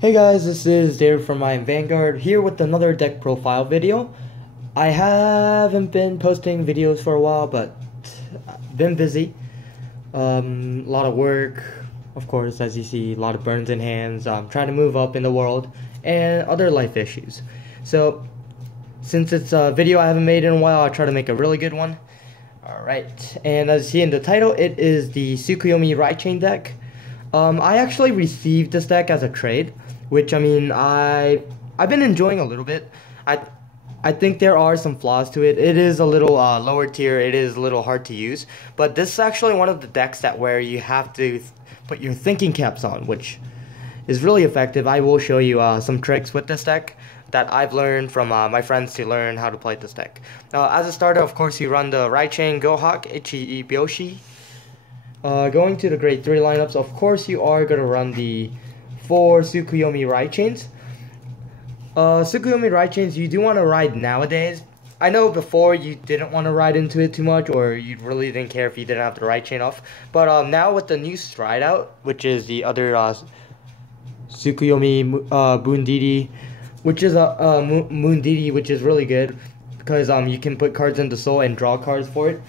Hey guys, this is Dave from my Vanguard here with another deck profile video. I haven't been posting videos for a while, but been busy. A lot of work, of course, as you see, a lot of burns in hands, trying to move up in the world, and other life issues. So, since it's a video I haven't made in a while, I'll try to make a really good one. Alright, and as you see in the title, it is the Tsukuyomi deck. I actually received this deck as a trade, which I've been enjoying a little bit. I think there are some flaws to it. It is a little lower tier. It is a little hard to use, but this is actually one of the decks where you have to put your thinking caps on, which is really effective. I will show you some tricks with this deck that I've learned from my friends to learn how to play this deck. As a starter, of course, you run the Raichain, Gohawk, Ichi, Byoshi. Going to the grade 3 lineups, of course you are going to run the 4 Tsukuyomi Raichains. Tsukuyomi Raichains you do want to ride nowadays. I know before you didn't want to ride into it too much, or you really didn't care if you didn't have the Raichain off. But now with the new Stride out, which is the other Tsukuyomi Bundidi, which is a Mundidi, which is really good because you can put cards into Soul and draw cards for it.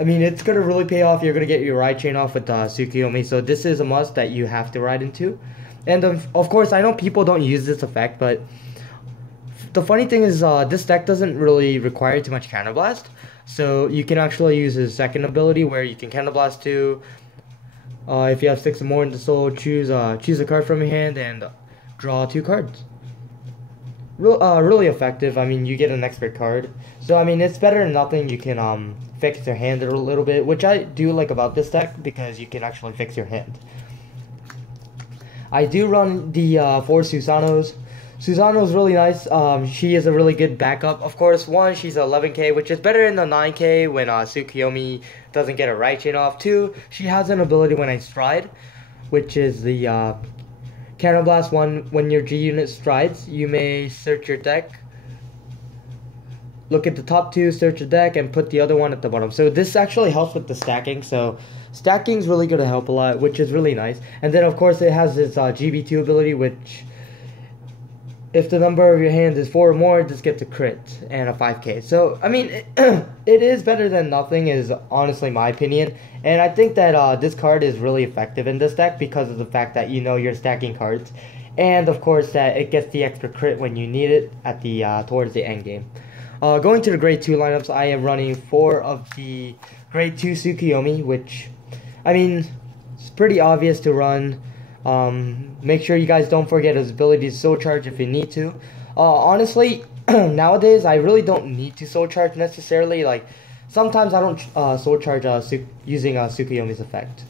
I mean, it's going to really pay off. You're going to get your Raichain off with Tsukuyomi, so this is a must that you have to ride into. And of course, I know people don't use this effect, but the funny thing is this deck doesn't really require too much Counterblast. So you can actually use his second ability where you can Counterblast 2. If you have 6 or more in the Soul, choose a card from your hand and draw 2 cards. Really effective. I mean, you get an expert card. So, I mean, it's better than nothing. You can fix your hand a little bit, which I do like about this deck because you can actually fix your hand. I do run the 4 Susanos. Susanoo's really nice. She is a really good backup. Of course, 1, she's 11k, which is better than the 9k when Tsukuyomi doesn't get a Raichain off. 2, she has an ability when I stride, which is the Counterblast 1. When your G unit strides, you may search your deck. Look at the top 2, search your deck, and put the other one at the bottom. So this actually helps with the stacking. So stacking is really going to help a lot, which is really nice. And then, of course, it has this GB2 ability, which, if the number of your hand is 4 or more, just gets a crit and a 5k. So, I mean, it is better than nothing, is honestly my opinion. And I think that this card is really effective in this deck because of the fact that you know you're stacking cards. And, of course, that it gets the extra crit when you need it at the towards the end game. Going to the grade 2 lineups, I am running 4 of the grade 2 Tsukuyomi, which, I mean, it's pretty obvious to run. Make sure you guys don't forget his ability to soul charge if you need to. Honestly, nowadays, I really don't need to soul charge necessarily. Like, sometimes I don't soul charge using Tsukuyomi's effect.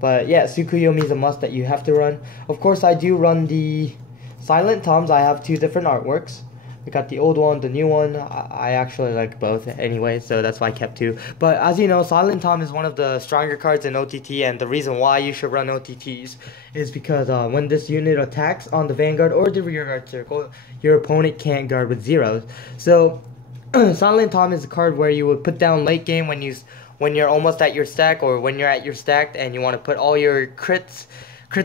But yeah, Tsukuyomi is a must that you have to run. Of course, I do run the Silent Toms. I have 2 different artworks. I got the old one, the new one. I actually like both anyway, so that's why I kept 2. But as you know, Silent Tom is one of the stronger cards in OTT, and the reason why you should run OTTs is because when this unit attacks on the Vanguard or the rear guard circle, your opponent can't guard with 0s. So Silent Tom is a card where you would put down late game when you're almost at your stack, or when you're at your stack and you want to put all your crits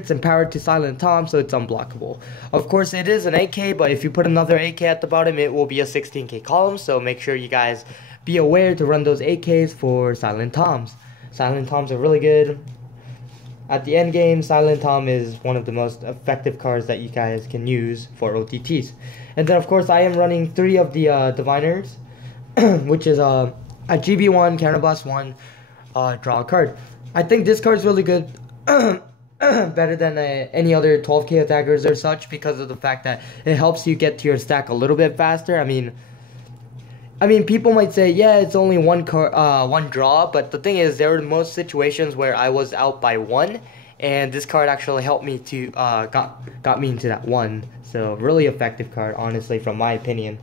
and power to Silent Tom, so it's unblockable. Of course, it is an 8k, but if you put another 8k at the bottom, it will be a 16k column, so make sure you guys be aware to run those 8ks for Silent Toms. Silent Toms are really good. At the end game, Silent Tom is one of the most effective cards that you guys can use for OTTs. And then, of course, I am running 3 of the Diviners, which is a GB1, Counterblast 1, draw a card. I think this card is really good. Better than any other 12k attackers or such, because of the fact that it helps you get to your stack a little bit faster. I mean, people might say, yeah, it's only one draw, but the thing is, there were most situations where I was out by 1, and this card actually helped me to got me into that 1. So really effective card, honestly, from my opinion.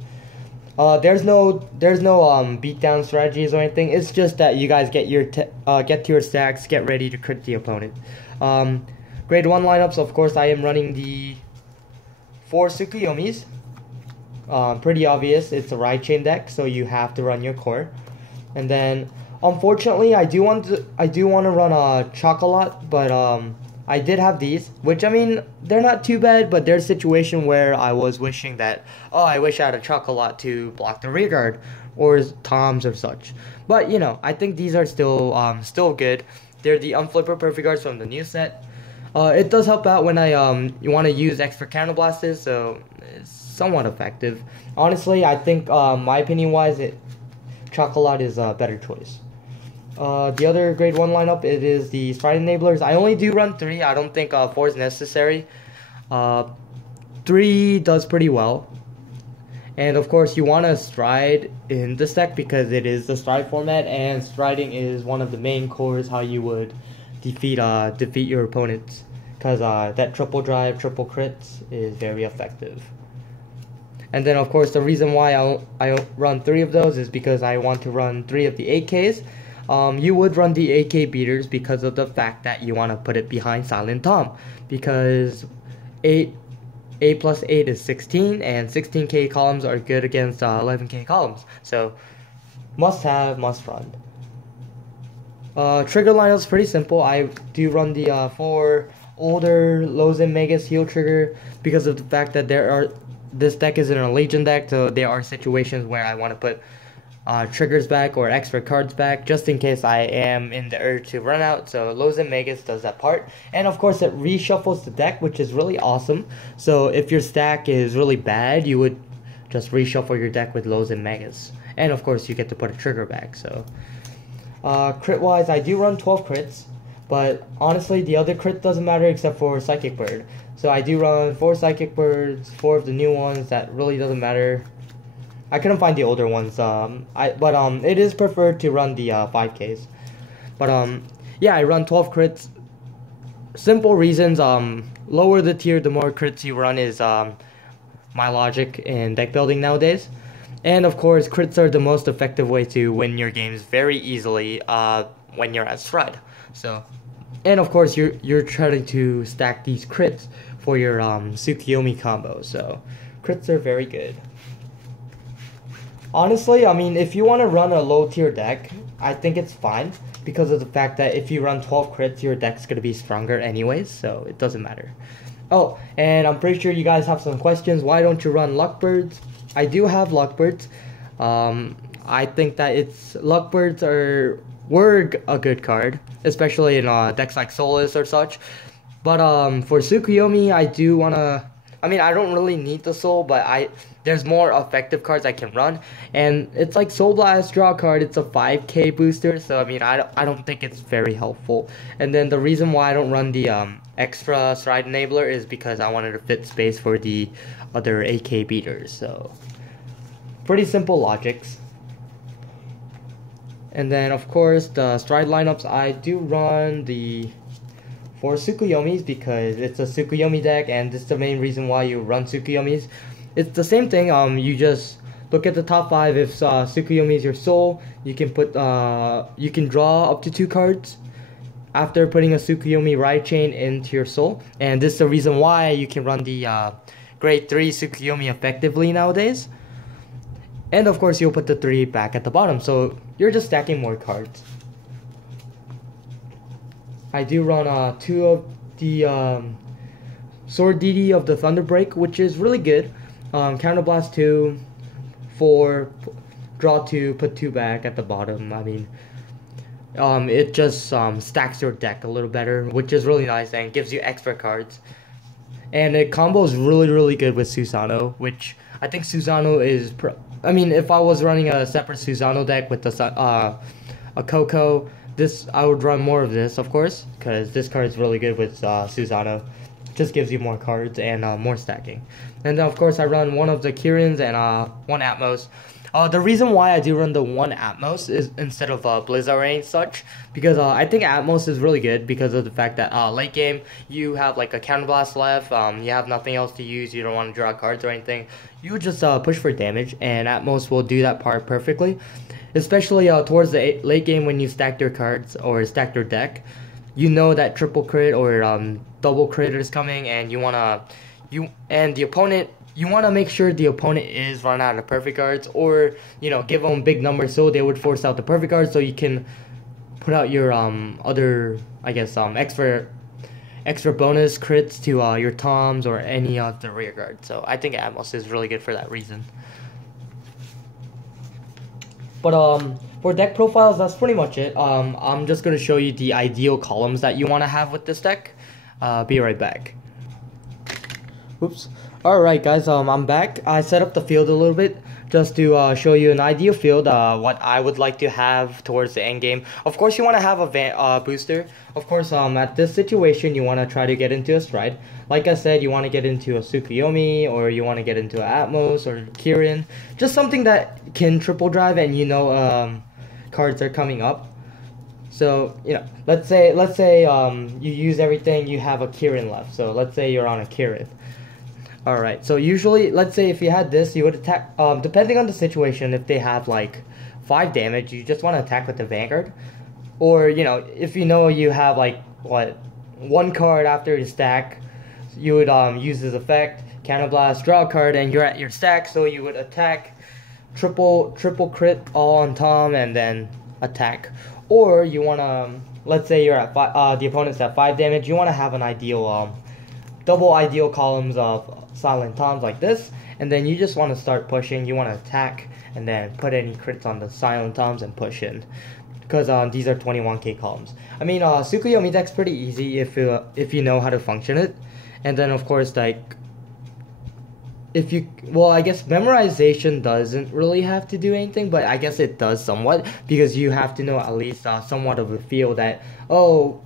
There's no beatdown strategies or anything. It's just that you guys get to your stacks, get ready to crit the opponent. Grade 1 lineups, of course, I am running the 4 Tsukuyomis. Pretty obvious, it's a Raichain deck, so you have to run your core. And then, unfortunately, I do want to run a Chocolat, but I did have these, which, I mean, they're not too bad, but there's a situation where I was wishing that, oh, I wish I had a Chocolat to block the rear guard, or Toms or such. But, you know, I think these are still good. They're the Unflipper Perfect Guards from the new set. It does help out when you want to use extra counter blasts, so it's somewhat effective. Honestly, I think, my opinion-wise, Chocolat is a better choice. The other grade 1 lineup, it is the Stride Enablers. I only do run 3. I don't think 4 is necessary. 3 does pretty well. And of course, you want to Stride in this deck because it is the Stride format, and striding is one of the main cores how you would defeat your opponents. Because that triple drive, triple crits is very effective. And then, of course, the reason why I run 3 of those is because I want to run 3 of the 8Ks. You would run the 8K beaters because of the fact that you want to put it behind Silent Tom. Because 8 plus 8 is 16, and 16K columns are good against 11K columns. So, must have, must run. Trigger lineup is pretty simple. I do run the 4 older lows and megas heal trigger because of the fact that this deck is in a Legion deck, so there are situations where I want to put triggers back or extra cards back just in case I am in the urge to run out. So lows and megas does that part, and of course it reshuffles the deck, which is really awesome. So if your stack is really bad, you would just reshuffle your deck with lows and megas, and of course you get to put a trigger back. So crit wise, I do run 12 crits, but honestly the other crit doesn't matter except for Psychic Bird. So I do run 4 Psychic Birds, 4 of the new ones. That really doesn't matter. I couldn't find the older ones, but it is preferred to run the 5Ks. But yeah, I run 12 crits. Simple reasons, lower the tier, the more crits you run is my logic in deck building nowadays. And of course, crits are the most effective way to win your games very easily when you're at Stride. So, and of course, you're trying to stack these crits for your Tsukuyomi combo. So, crits are very good. Honestly, I mean, if you want to run a low tier deck, I think it's fine because of the fact that if you run 12 crits, your deck's going to be stronger anyways, so it doesn't matter. Oh, and I'm pretty sure you guys have some questions. Why don't you run Luckbirds? I do have Luckbirds. I think that Luckbirds were a good card, especially in decks like Solus or such. But for Tsukuyomi, I do want to... I mean, I don't really need the Soul, but there's more effective cards I can run. And it's like Soul Blast, draw a card, it's a 5K booster, so I mean, I don't think it's very helpful. And then the reason why I don't run the extra Stride Enabler is because I wanted to fit space for the other 8K beaters, so... Pretty simple logics. And then, of course, the Stride lineups, I do run the... 4 Tsukuyomis because it's a Tsukuyomi deck, and this is the main reason why you run Tsukuyomis. It's the same thing. You just look at the top 5. If Tsukuyomi is your soul, you can you can draw up to 2 cards after putting a Tsukuyomi Ride Chain into your soul, and this is the reason why you can run the grade 3 Tsukuyomi effectively nowadays. And of course, you'll put the 3 back at the bottom, so you're just stacking more cards. I do run 2 of the Sword DD of the Thunderbreak, which is really good. Counterblast 2, 4, draw 2, put 2 back at the bottom. I mean, it just stacks your deck a little better, which is really nice and gives you extra cards. And it combos really good with Susano, which I think Susano is... I mean, if I was running a separate Susano deck with a Coco... I would run more of this, of course, because this card is really good with Susano. Just gives you more cards and more stacking. And then, of course, I run 1 of the Kirins and 1 Atmos. The reason why I do run the 1 Atmos is instead of Blizzard and such, because I think Atmos is really good because of the fact that late game, you have like a Counterblast left, you have nothing else to use, you don't want to draw cards or anything. You would just push for damage, and Atmos will do that part perfectly. Especially towards the late game when you stack your cards or stack your deck, you know that triple crit or double crit is coming, and you wanna make sure the opponent is run out of perfect cards, or give them big numbers so they would force out the perfect cards, so you can put out your other extra extra bonus crits to your Toms or any of the rear guard. So I think Atmos is really good for that reason. But for deck profiles, that's pretty much it. I'm just gonna show you the ideal columns that you want to have with this deck. Be right back. Oops. Alright guys, I'm back. I set up the field a little bit just to show you an ideal field, what I would like to have towards the end game. Of course, you want to have a booster. Of course, at this situation, you want to try to get into a Stride. Like I said, you want to get into a Tsukuyomi, or you want to get into an Atmos, or Kirin. Just something that can triple drive and you know cards are coming up. So, you know, let's say you use everything, you have a Kirin left. So let's say you're on a Kirin. Alright, so usually, let's say if you had this, you would attack, depending on the situation, if they have like 5 damage, you just want to attack with the Vanguard. Or, you know, if you know you have like, what, 1 card after your stack, you would use this effect, Counterblast, draw a card, and you're at your stack, so you would attack, triple crit all on Tom, and then attack. Or you want to, let's say you're at the opponent's at 5 damage, you want to have an ideal, double ideal columns of silent Toms like this, and then you just want to start pushing. You want to attack and then put any crits on the silent Toms and push in, because these are 21k columns. I mean, Tsukuyomi deck's pretty easy if you know how to function it. And then of course, like, if you, well, I guess memorization doesn't really have to do anything, but I guess it does somewhat, because you have to know at least somewhat of a feel that, oh,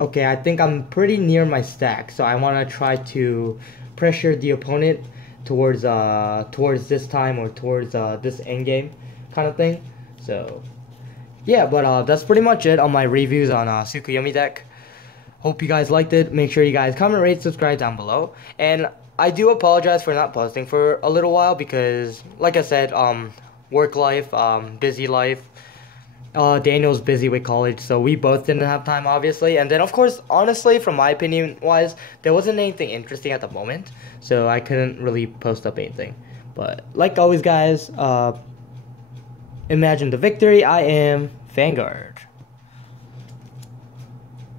okay, I think I'm pretty near my stack, so I want to try to pressure the opponent towards this time, or towards this endgame kind of thing. So yeah, but that's pretty much it on my reviews on Tsukuyomi deck. Hope you guys liked it. Make sure you guys comment, rate, subscribe down below. And I do apologize for not posting for a little while, because like I said, work life, busy life. Daniel's busy with college, so we both didn't have time, obviously. And then, of course, honestly, from my opinion-wise, there wasn't anything interesting at the moment, so I couldn't really post up anything. But, like always, guys, imagine the victory. I am Vanguard.